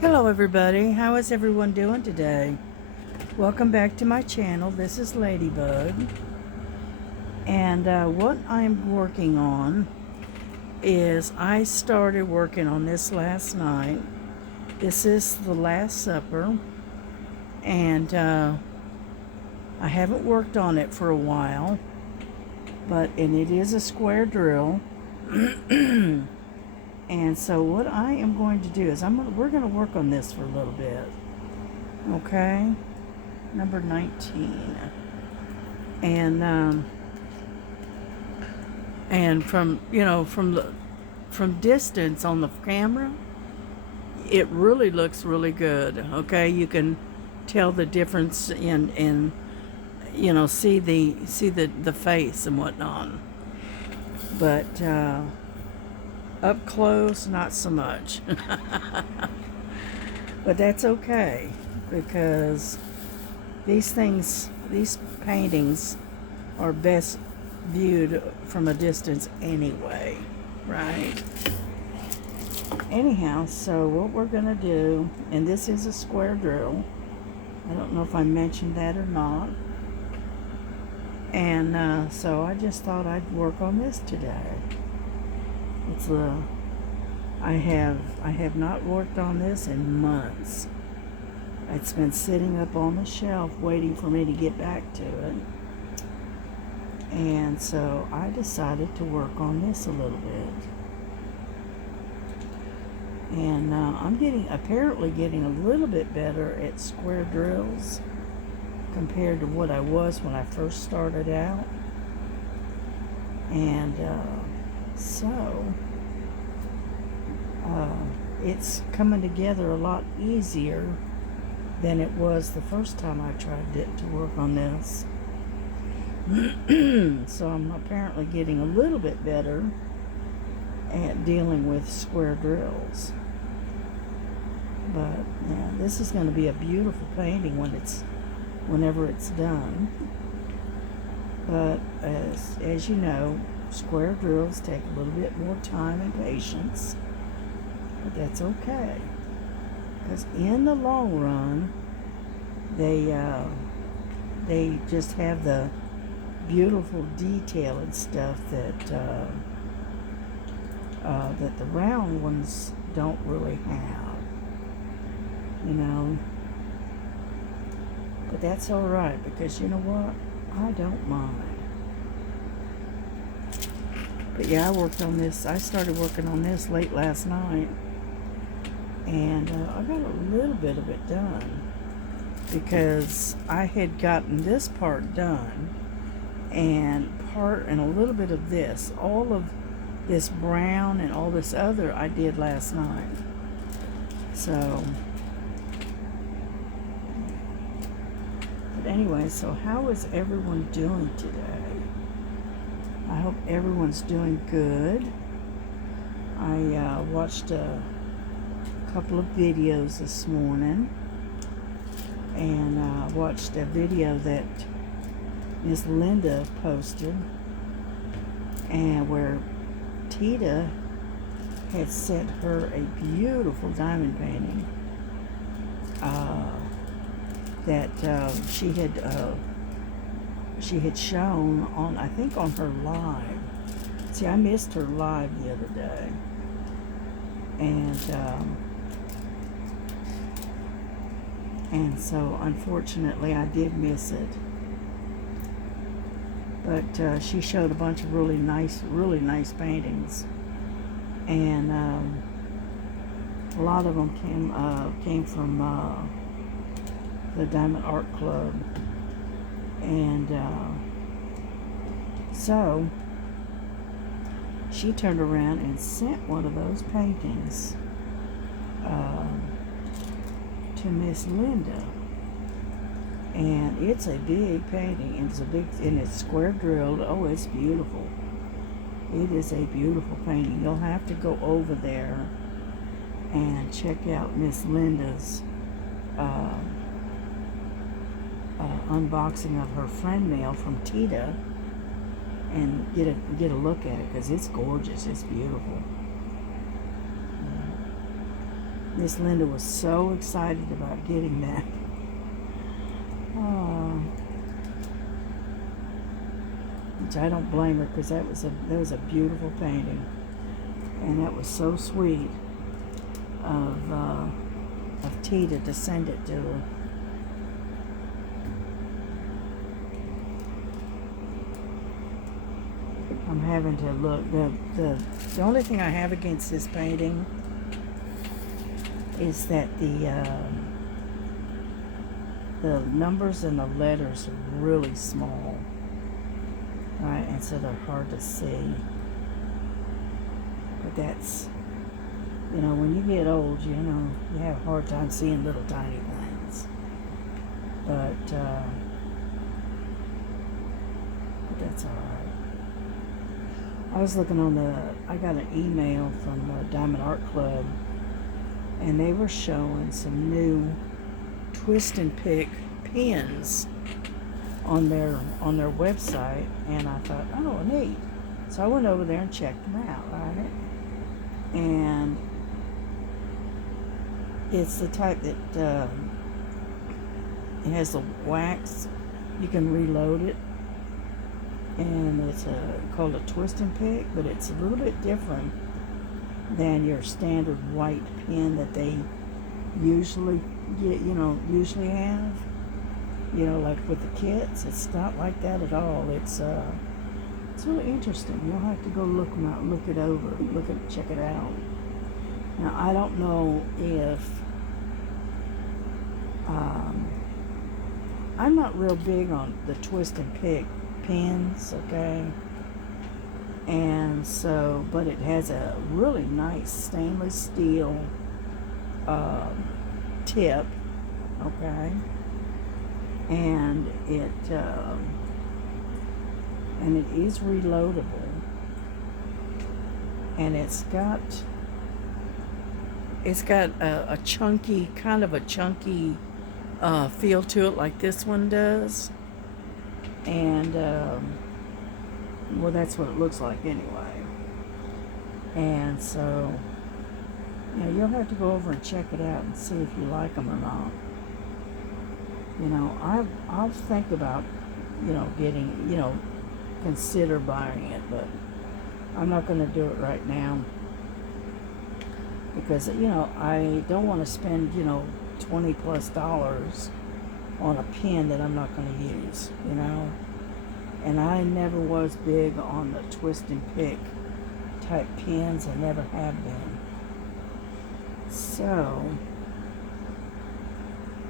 Hello everybody, how is everyone doing today? Welcome back to my channel. This is Ladybug, and what I'm working on is I started working on this last night. This is the Last Supper, and I haven't worked on it for a while, and it is a square drill. And so what I am going to do is we're going to work on this for a little bit. Okay? Number 19. And from distance on the camera, it really looks really good. Okay? You can tell the difference in see the face and whatnot. But up close, not so much. But that's okay, because these paintings are best viewed from a distance anyway, right? Anyhow, so what we're gonna do, and this is a square drill. I don't know if I mentioned that or not. And so I just thought I'd work on this today. I have not worked on this in months. It's been sitting up on the shelf waiting for me to get back to it. And so I decided to work on this a little bit. And I'm apparently getting a little bit better at square drills compared to what I was when I first started out. And so it's coming together a lot easier than it was the first time I tried to work on this. So I'm apparently getting a little bit better at dealing with square drills. But yeah, this is going to be a beautiful painting whenever it's done. But as you know, square drills take a little bit more time and patience. But that's okay, because in the long run, they just have the beautiful detail and stuff that the round ones don't really have, But that's all right, because you know what? I don't mind. But yeah, I started working on this late last night, and I got a little bit of it done, because I had gotten this part done, and a little bit of this, all of this brown and all this other I did last night. So, but anyway, so how is everyone doing today? I hope everyone's doing good. I watched a couple of videos this morning, and watched a video that Miss Linda posted, and where Tita had sent her a beautiful diamond painting that she had shown on, I think, on her live. See, I missed her live the other day, and so unfortunately I did miss it. But she showed a bunch of really nice paintings, and a lot of them came from the Diamond Art Club. And so she turned around and sent one of those paintings to Miss Linda. And it's a big painting, and it's square drilled. Oh, it's beautiful. It is a beautiful painting. You'll have to go over there and check out Miss Linda's unboxing of her friend mail from Tita, and get a look at it, because it's gorgeous. It's beautiful. Miss Linda was so excited about getting that. Oh, which I don't blame her, because that was a beautiful painting, and that was so sweet of Tita to send it to her. I'm having to look. The only thing I have against this painting is that the numbers and the letters are really small, right? And so they're hard to see. But that's, when you get old, you have a hard time seeing little tiny things. But that's all right. I was looking I got an email from the Diamond Art Club, and they were showing some new twist and pick pens on their website, and I thought, oh, neat. So I went over there and checked them out, right? And it's the type that it has the wax. You can reload it, and it's called a twist and pick, but it's a little bit different than your standard white pen that they usually usually have. Like with the kits, it's not like that at all. It's really interesting. You'll have to go look it over, check it out. Now, I don't know if I'm not real big on the twist and pick pens, okay? And so, but it has a really nice stainless steel tip, okay? And it is reloadable, and it's got a chunky, kind of a chunky feel to it, like this one does. And well, that's what it looks like anyway. And so, you'll have to go over and check it out and see if you like them or not. I'll think about, getting, consider buying it, but I'm not going to do it right now, because, I don't want to spend, $20+ on a pen that I'm not going to use, and I never was big on the twist and pick type pens. I never have been. So,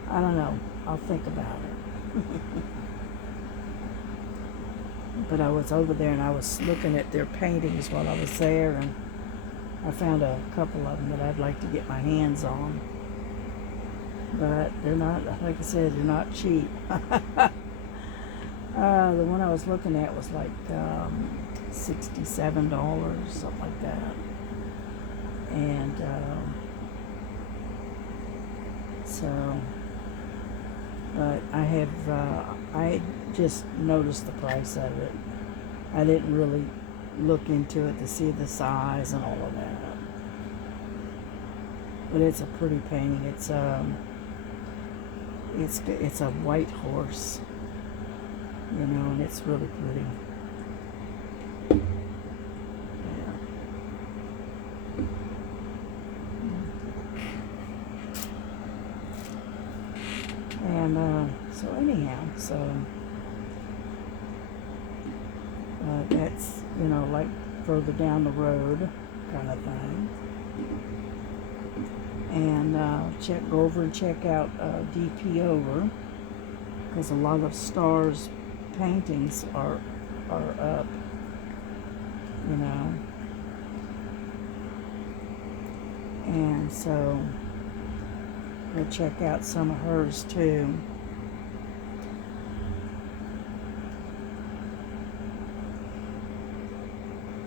I don't know. I'll think about it. But I was over there and I was looking at their paintings while I was there, and I found a couple of them that I'd like to get my hands on. But they're not, like I said, they're not cheap. The one I was looking at was like $67, something like that. And so, but I just noticed the price of it. I didn't really look into it to see the size and all of that. But it's a pretty painting. It's a white horse, and it's really pretty. Yeah. And so anyhow, that's like further down the road kind of thing. And go over and check out DP Over, because a lot of Star's paintings are up, and so go check out some of hers too.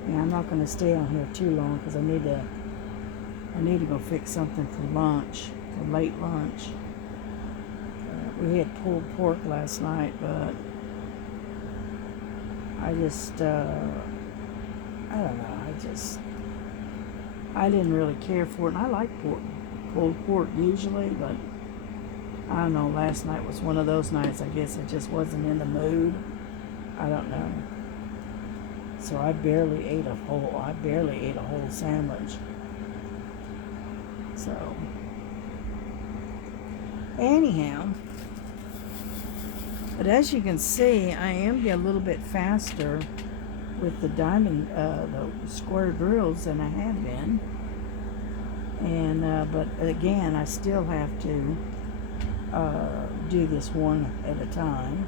Yeah, I'm not going to stay on here too long, because I need to go fix something for lunch, for late lunch. We had pulled pork last night, but I just, I don't know, I didn't really care for it. And I like pulled pork usually, but I don't know, last night was one of those nights. I guess I just wasn't in the mood. I don't know. So I barely ate a whole sandwich. So anyhow, but as you can see, I am a little bit faster with the square drills than I have been. And but again, I still have to do this one at a time.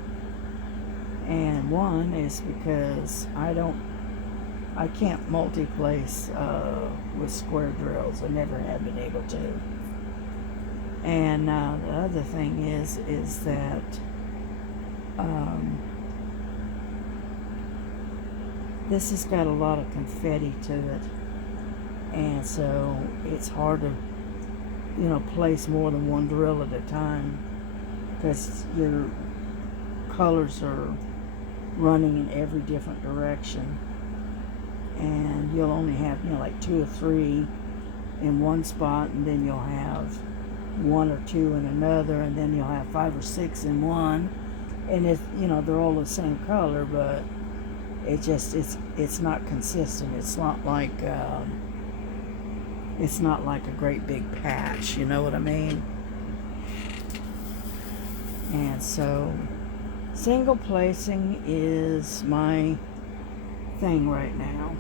And one is because I can't multi-place with square drills. I never have been able to. And the other thing is that this has got a lot of confetti to it, and so it's hard to, place more than one drill at a time, because your colors are running in every different direction, and you'll only have, like 2 or 3 in one spot, and then you'll have 1 or 2 in another, and then you'll have 5 or 6 in one, and they're all the same color, but it's not consistent. It's not like a great big patch, you know what I mean? And so single placing is my thing right now.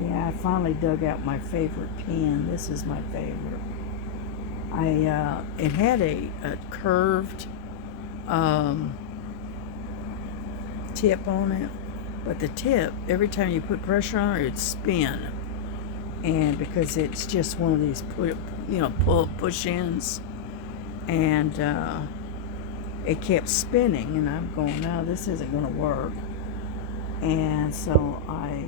Yeah, I finally dug out my favorite pen. This is my favorite. It had a curved tip on it, but the tip, every time you put pressure on it, it'd spin. And because it's just one of these push-ins, and it kept spinning, and I'm going, no, this isn't going to work. And so I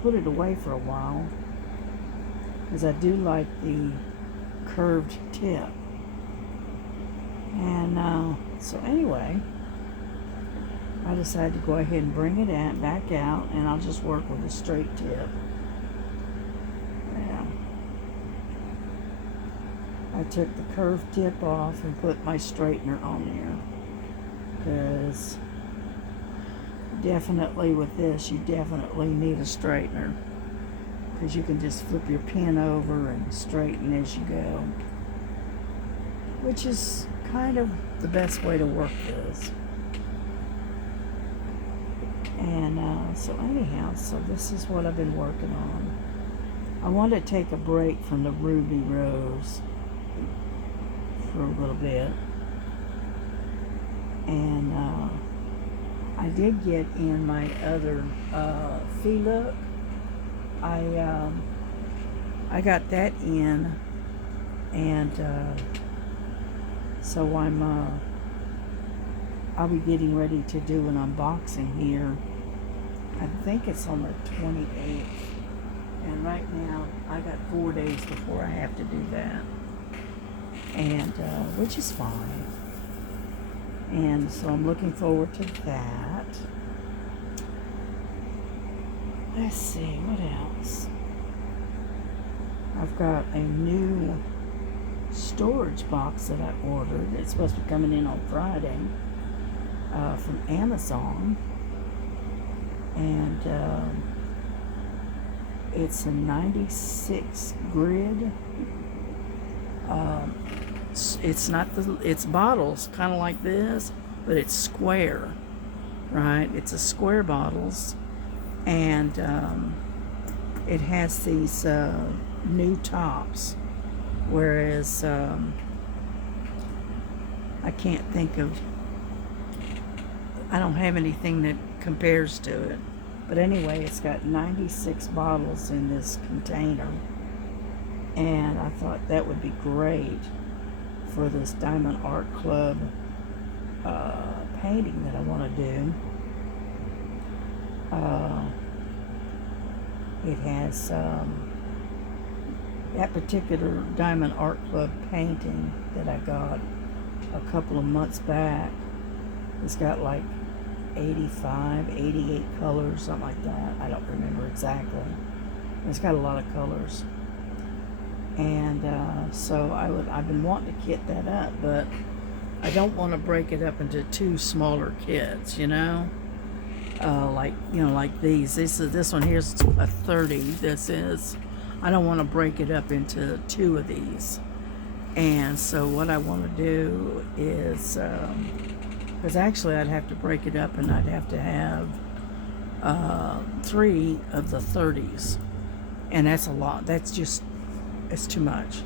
put it away for a while, because I do like the curved tip. And so anyway, I decided to go ahead and bring it back out, and I'll just work with a straight tip. Yeah. I took the curved tip off and put my straightener on there, because definitely with this, you definitely need a straightener, because you can just flip your pen over and straighten as you go, which is kind of the best way to work this. And so anyhow, so this is what I've been working on. I want to take a break from the Ruby Rose for a little bit, and I did get in my other fee look. I got that in, and so I'll be getting ready to do an unboxing here. I think it's on the 28th, and right now I got 4 days before I have to do that, and which is fine. And so I'm looking forward to that. Let's see, what else? I've got a new storage box that I ordered. It's supposed to be coming in on Friday from Amazon. And it's a 96 grid. It's bottles kind of like this, but it's square, right? It's a square bottles, and it has these new tops, whereas I don't have anything that compares to it. But anyway, it's got 96 bottles in this container, and I thought that would be great for this Diamond Art Club painting that I want to do. It has that particular Diamond Art Club painting that I got a couple of months back. It's got like 85, 88 colors, something like that. I don't remember exactly. It's got a lot of colors. And so I've been wanting to kit that up, but I don't want to break it up into two smaller kits, you know? Like these. This one here's a 30. This is. I don't want to break it up into two of these. And so what I want to do is, because actually I'd have to break it up and I'd have to have 3 of the 30s. And that's a lot. It's too much.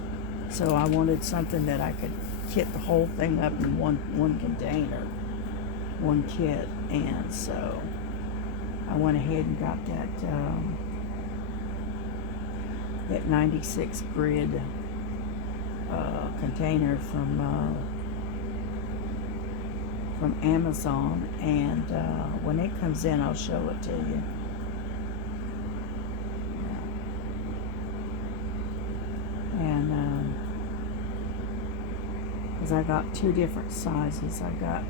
So I wanted something that I could kit the whole thing up in one container, one kit. And so I went ahead and got that 96 grid container from Amazon, and when it comes in I'll show it to you. And because I got 2 different sizes. I got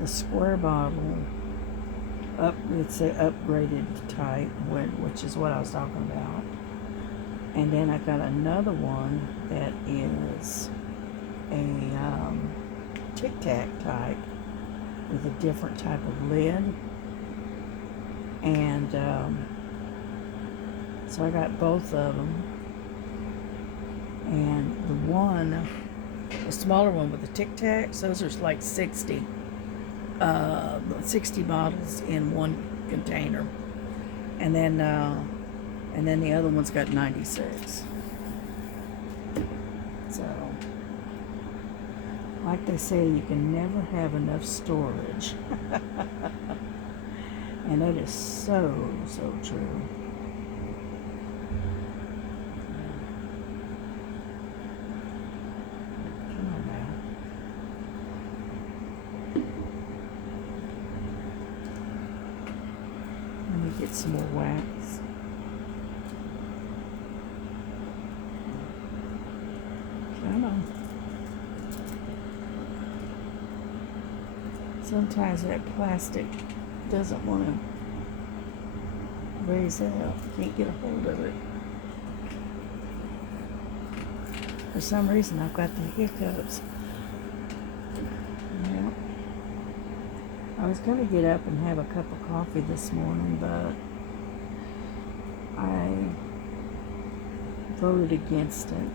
the square bottle it's an upgraded type, which is what I was talking about. And then I got another one that is a Tic Tac type with a different type of lid. And so I got both of them. And the smaller one with the Tic Tacs, those are like 60 bottles in one container. And then the other one's got 96. So, like they say, you can never have enough storage. And that is so true. Come on now. Let me get some more wax. Come on. Sometimes that plastic doesn't want to raise up. Can't get a hold of it. For some reason, I've got the hiccups. Yeah. I was going to get up and have a cup of coffee this morning, but I voted against it.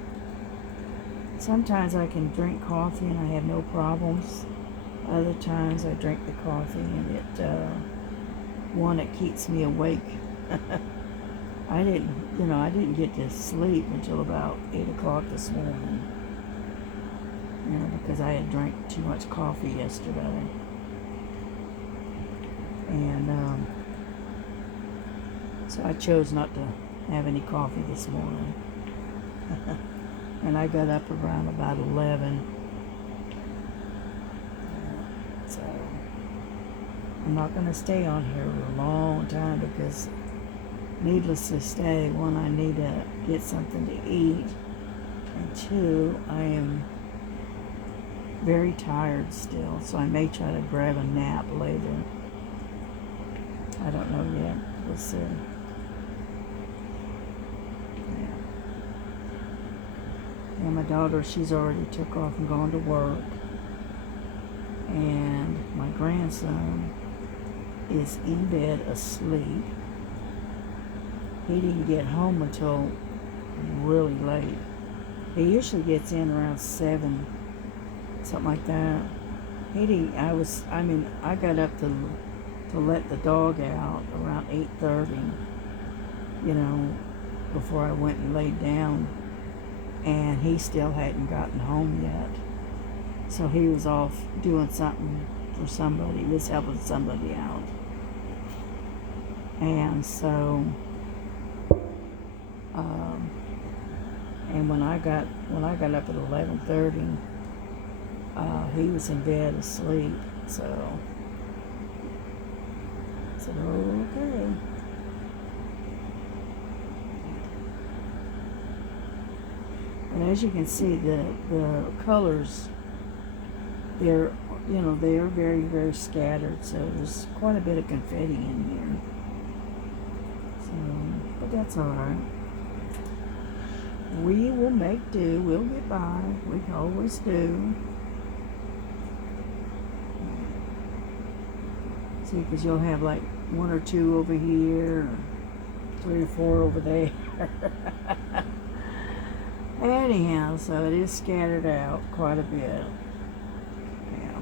Sometimes I can drink coffee and I have no problems. Other times I drink the coffee and it keeps me awake. I didn't get to sleep until about 8 o'clock this morning. Because I had drank too much coffee yesterday. And so I chose not to have any coffee this morning. And I got up around about 11. So I'm not going to stay on here a long time because, needless to say, 1, I need to get something to eat, and 2, I am very tired still, so I may try to grab a nap later. I don't know yet. We'll see. And my daughter, she's already took off and gone to work. And my grandson is in bed asleep. He didn't get home until really late. He usually gets in around 7, something like that. I got up to let the dog out around 8:30, before I went and laid down. And he still hadn't gotten home yet. So he was off doing something for somebody. He was helping somebody out. And so, and when I got up at 11:30, he was in bed asleep. So I said, okay. And as you can see, the colors, they're you know, they are very, very scattered, so there's quite a bit of confetti in here. So, but that's all right. We will make do. We'll get by. We always do. See, because you'll have like 1 or 2 over here, or 3 or 4 over there. Anyhow, so it is scattered out quite a bit. Yeah.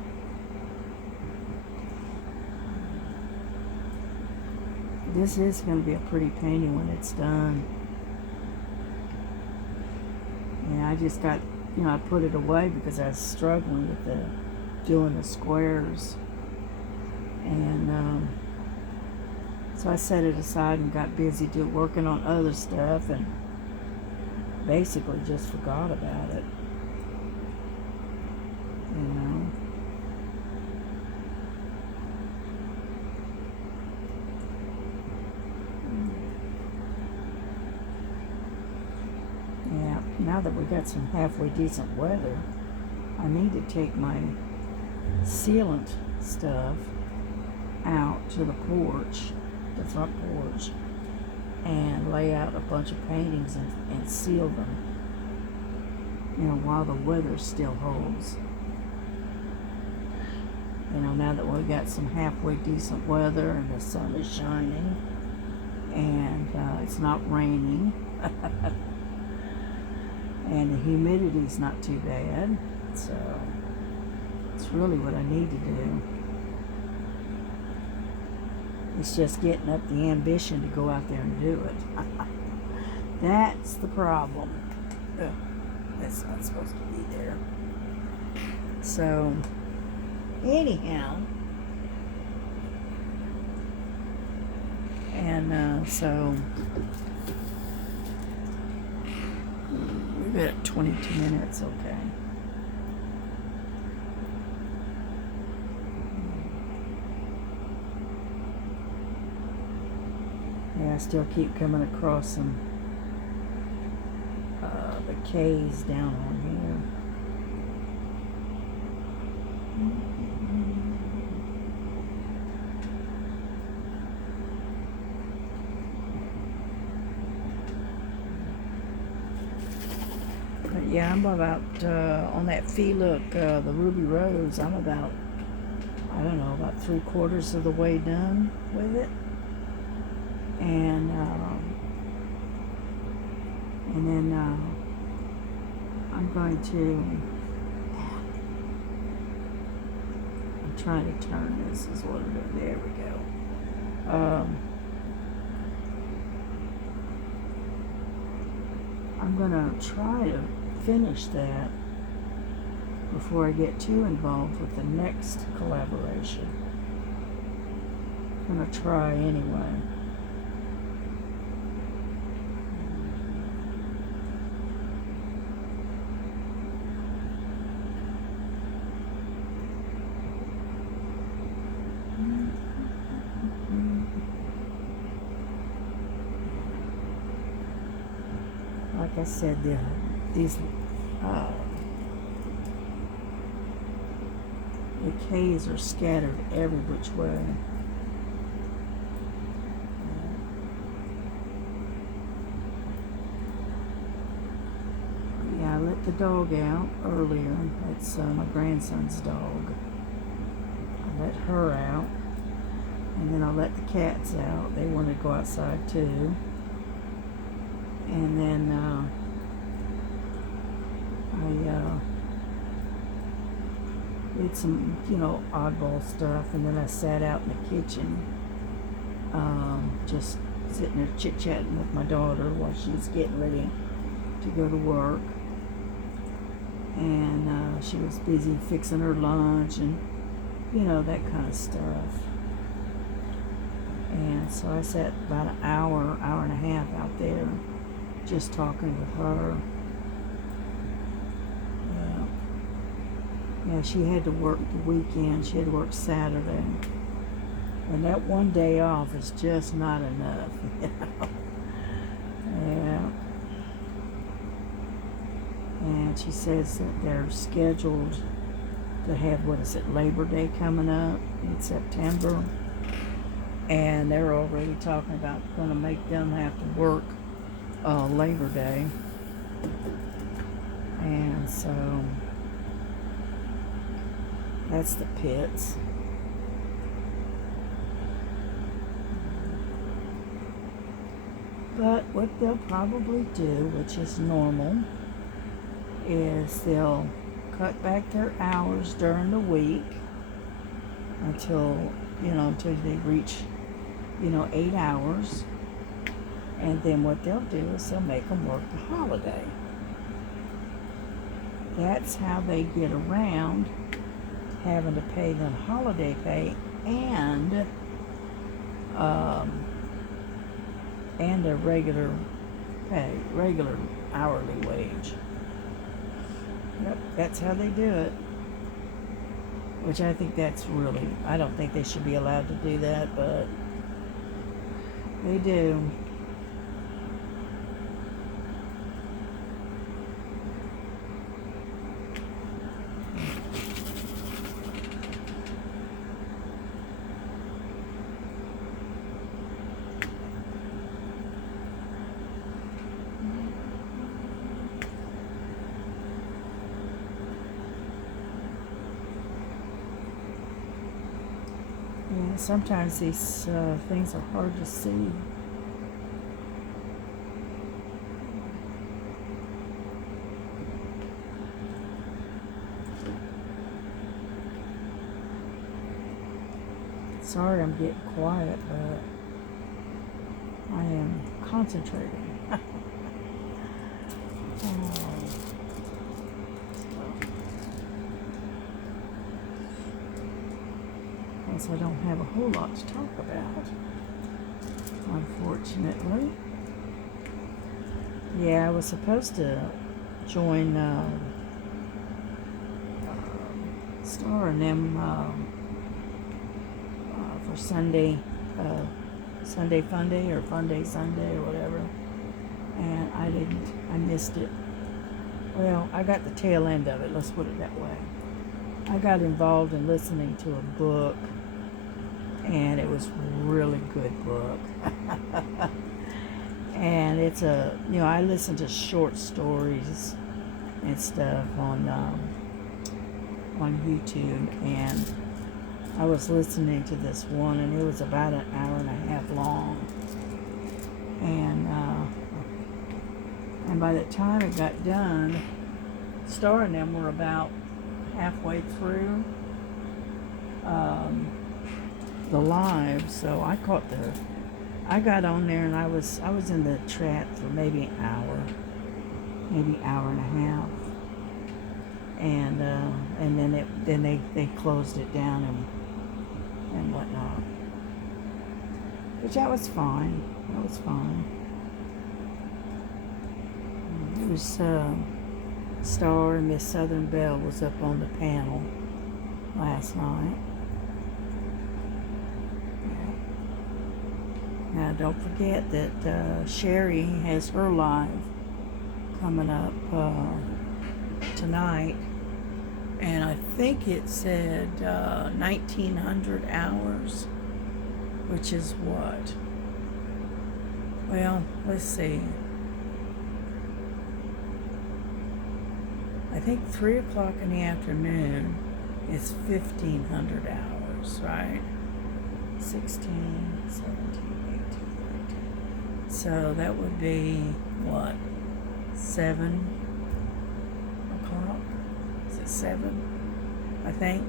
This is going to be a pretty painting when it's done. Yeah, I just got, you know, I put it away because I was struggling with doing the squares. And so I set it aside and got busy working on other stuff and basically just forgot about it. You know. Yeah, now that we got some halfway decent weather, I need to take my sealant stuff out to the porch, the front porch, and lay out a bunch of paintings and seal them, you know, while the weather still holds. You know, now that we got some halfway decent weather and the sun is shining and it's not raining and the humidity's not too bad, so it's really what I need to do. It's just getting up the ambition to go out there and do it. That's the problem. Ugh, that's not supposed to be there. So, anyhow, and so we've got 22 minutes, okay. Yeah, I still keep coming across some the K's down on here. But yeah, I'm about on that fee look, the Ruby Rose. I'm about, I don't know, about 3/4 of the way done with it. And then I'm going to, I'm trying to turn this, is what I'm doing. There we go. I'm going to try to finish that before I get too involved with the next collaboration. I'm going to try anyway. Like I said, these the K's are scattered every which way. Yeah, I let the dog out earlier. That's my grandson's dog. I let her out, and then I let the cats out. They wanted to go outside too. And then I did some, you know, oddball stuff, and then I sat out in the kitchen, just sitting there chit-chatting with my daughter while she was getting ready to go to work. And she was busy fixing her lunch and, you know, that kind of stuff. And so I sat about an hour and a half out there just talking with her. Yeah, she had to work the weekend. She had to work Saturday. And that one day off is just not enough. You know? Yeah. And she says that they're scheduled they have, what is it, Labor Day coming up in September. And they're already talking about going to make them have to work Labor Day. And so that's the pits. But what they'll probably do, which is normal, is they'll cut back their hours during the week until they reach, 8 hours. And then what they'll do is they'll make them work the holiday. That's how they get around having to pay them holiday pay and a regular pay, regular hourly wage. Yep, that's how they do it. Which I think that's really, I don't think they should be allowed to do that, but they do. Yeah, sometimes these things are hard to see. Sorry I'm getting quiet, but I am concentrating. I don't have a whole lot to talk about, unfortunately. Yeah, I was supposed to join Star and them for Sunday Fun Day or Fun Day Sunday or whatever, and I didn't. I missed it. Well, I got the tail end of it, let's put it that way. I got involved in listening to a book, and it was a really good book. And it's I listen to short stories and stuff on YouTube, and I was listening to this one, and it was about an hour and a half long, and by the time it got done, Star and them were about halfway through the live, so I got on there, and I was in the chat for maybe an hour, maybe hour and a half, and then they closed it down and whatnot, which that was fine. That was fine. It was Star and Miss Southern Belle was up on the panel last night. Now, don't forget that Sherry has her live coming up tonight, and I think it said 1900 hours, which is what? Well, let's see. I think 3 o'clock in the afternoon is 1500 hours, right? 16, 17. So that would be, what, 7 o'clock? Is it 7, I think?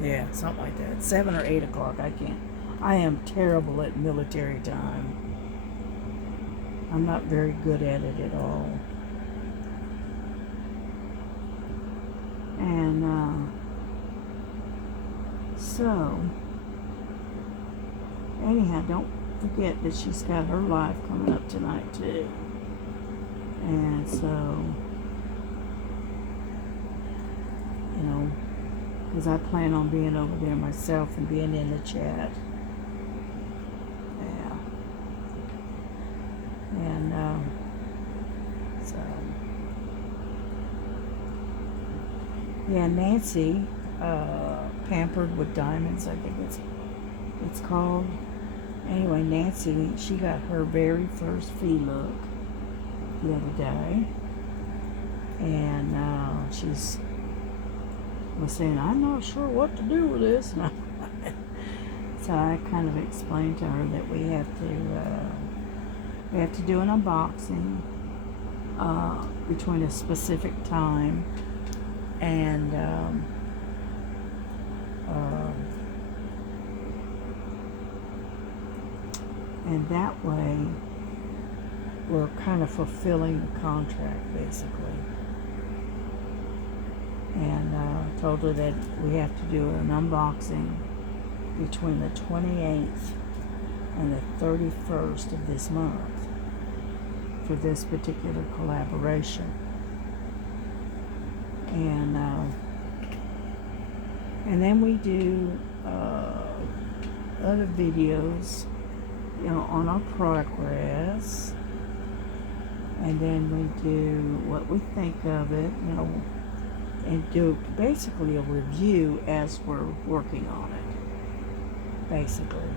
Yeah, something like that. 7 or 8 o'clock, I am terrible at military time. I'm not very good at it at all. And, so... anyhow, don't forget that she's got her live coming up tonight too. And so, because I plan on being over there myself and being in the chat. Yeah. And, so, Yeah, Nancy, Pampered with Diamonds, I think it's called. Anyway, Nancy, she got her very first fee look the other day, and she's was saying, I'm not sure what to do with this. So I kind of explained to her that we have to do an unboxing between a specific time and that way we're kind of fulfilling the contract basically. And told her that we have to do an unboxing between the 28th and the 31st of this month for this particular collaboration. And then we do other videos, you know, on our progress, and then we do what we think of it, you know, and do basically a review as we're working on it, basically,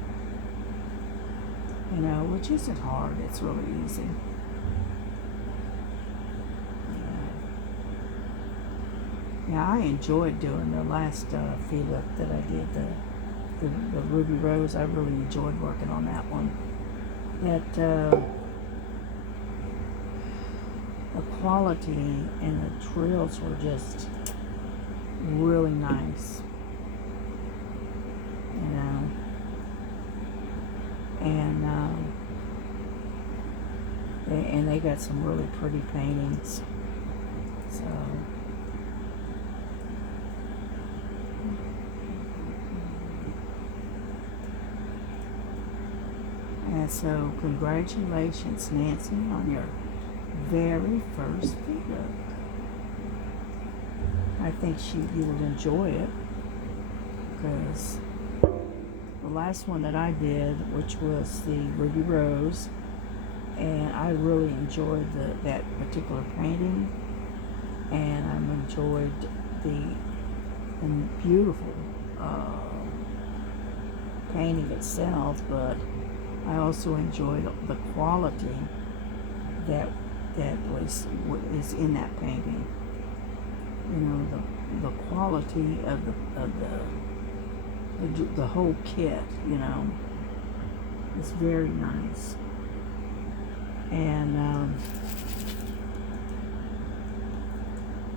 you know, which isn't hard. It's really easy. Yeah, I enjoyed doing the last fee look that I did, the Ruby Rose. I really enjoyed working on that one. That the quality and the trills were just really nice, you know, and they got some really pretty paintings. So and so congratulations, Nancy, on your very first fee look. I think you will enjoy it, because the last one that I did, which was the Ruby Rose, and I really enjoyed that particular painting, and I enjoyed the beautiful painting itself, but I also enjoyed the quality that is in that painting. You know, the quality of the whole kit, you know, is very nice. And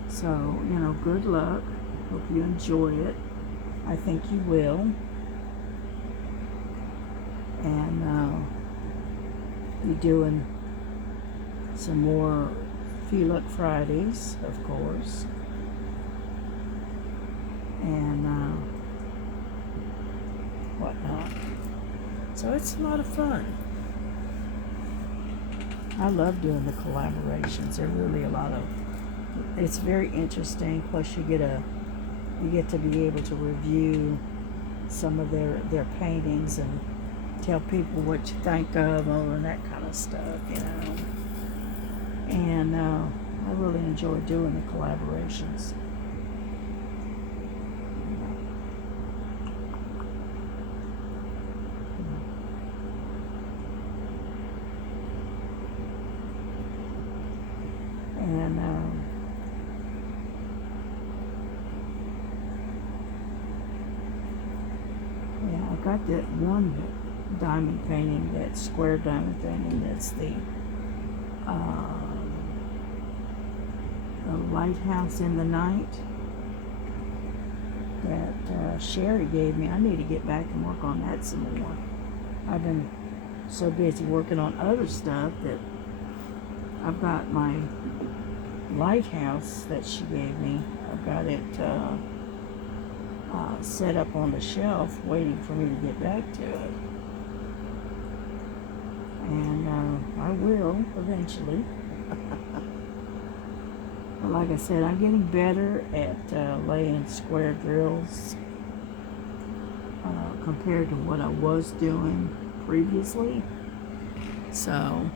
so, you know, good luck. Hope you enjoy it. I think you will. And be doing some more Fee Look Fridays, of course. And whatnot. So it's a lot of fun. I love doing the collaborations. They're really it's very interesting. Plus you get to be able to review some of their paintings and tell people what you think of them and that kind of stuff, you know. And I really enjoy doing the collaborations. And yeah, I got that one diamond painting, that square diamond painting. That's the lighthouse in the night that Sherry gave me. I need to get back and work on that some more. I've been so busy working on other stuff that I've got my lighthouse that she gave me. I've got it set up on the shelf waiting for me to get back to it. And I will eventually. But like I said, I'm getting better at laying square drills compared to what I was doing previously. So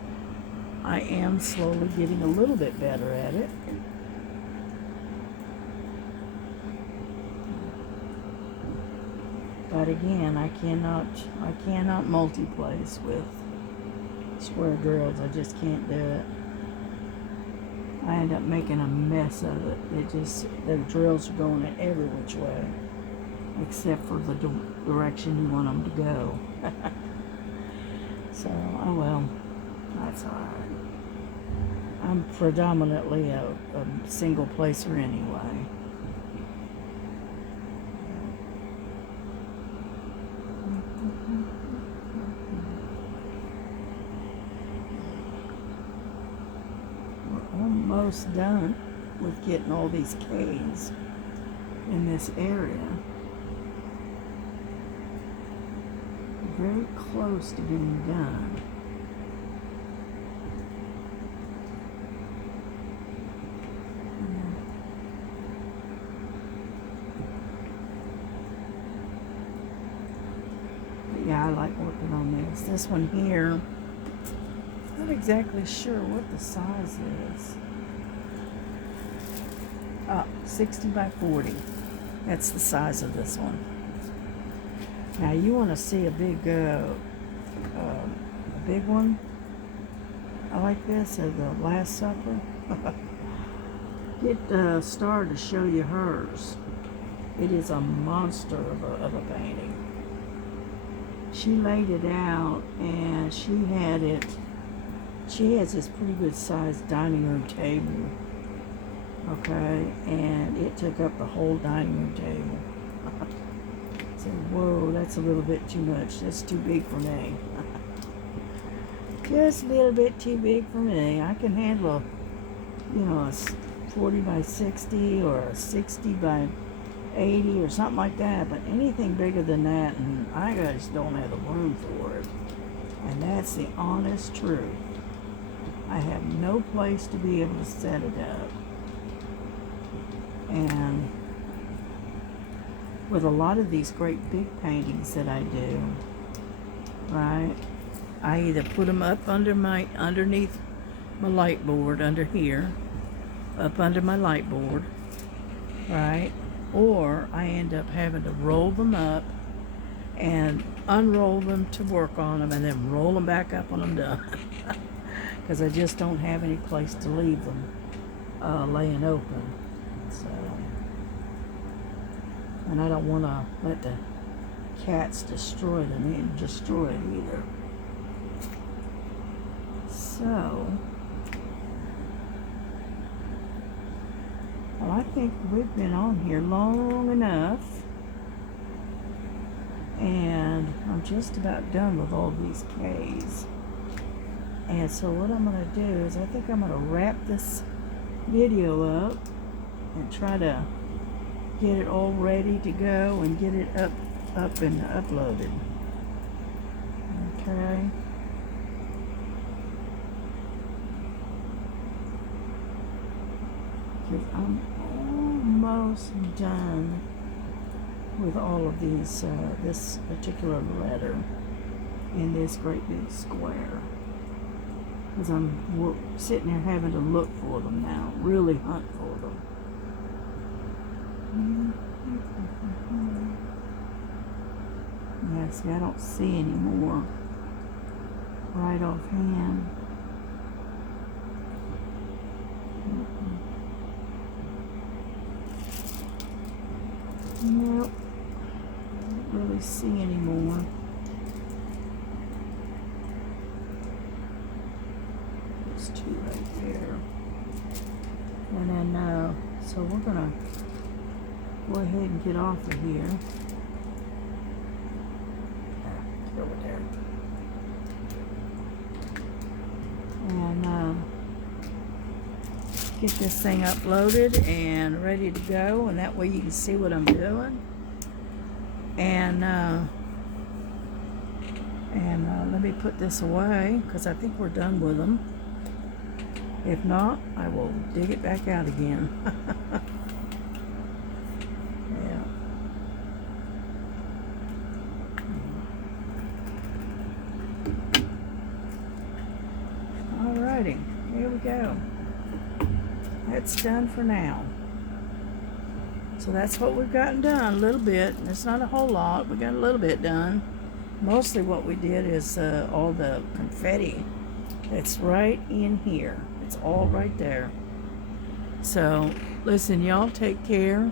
I am slowly getting a little bit better at it. But again, I cannot multi-place with square drills. I just can't do it. I end up making a mess of it. The drills are going in every which way, except for the direction you want them to go. So, oh well, that's alright. I'm predominantly a single placer anyway. We're almost done with getting all these K's in this area. Very close to being done. But yeah, I like working on this. This one here, not exactly sure what the size is. 60 by 40. That's the size of this one. Now you want to see a big one like this at the Last Supper. Get Star to show you hers. It is a monster of a painting. She laid it out, and she has this pretty good sized dining room table. Okay, and it took up the whole dining room table. So, whoa, that's a little bit too much. That's too big for me. Just a little bit too big for me. I can handle a 40 by 60 or a 60 by 80 or something like that. But anything bigger than that, and I just don't have the room for it. And that's the honest truth. I have no place to be able to set it up. And with a lot of these great big paintings that I do, right, I either put them up underneath my light board under here, up under my light board, right, or I end up having to roll them up and unroll them to work on them and then roll them back up when I'm done, because I just don't have any place to leave them laying open. So, and I don't want to let the cats destroy them and destroy it either. So, well, I think we've been on here long enough, and I'm just about done with all these K's. And so what I'm going to do is I think I'm going to wrap this video up and try to get it all ready to go and get it up and uploaded. Okay. Because I'm almost done with all of these, this particular letter in this great big square. Because I'm sitting there having to look for them now, really hunt for them. Yeah, see, I don't see any more right offhand. Nope, don't really see any more. There's two right there. And then, so we're gonna go ahead and get off of here. Get over there. And get this thing uploaded and ready to go, and that way you can see what I'm doing. And let me put this away, because I think we're done with them. If not, I will dig it back out again. Alrighty, here we go. That's done for now. So that's what we've gotten done, a little bit. It's not a whole lot. We got a little bit done. Mostly what we did is all the confetti. It's right in here. It's all right there. So, listen, y'all take care.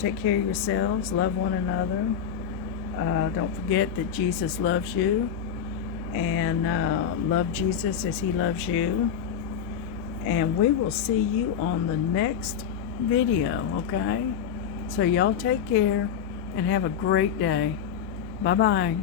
Take care of yourselves. Love one another. Don't forget that Jesus loves you. And love Jesus as he loves you. And we will see you on the next video, okay? So y'all take care and have a great day. Bye-bye.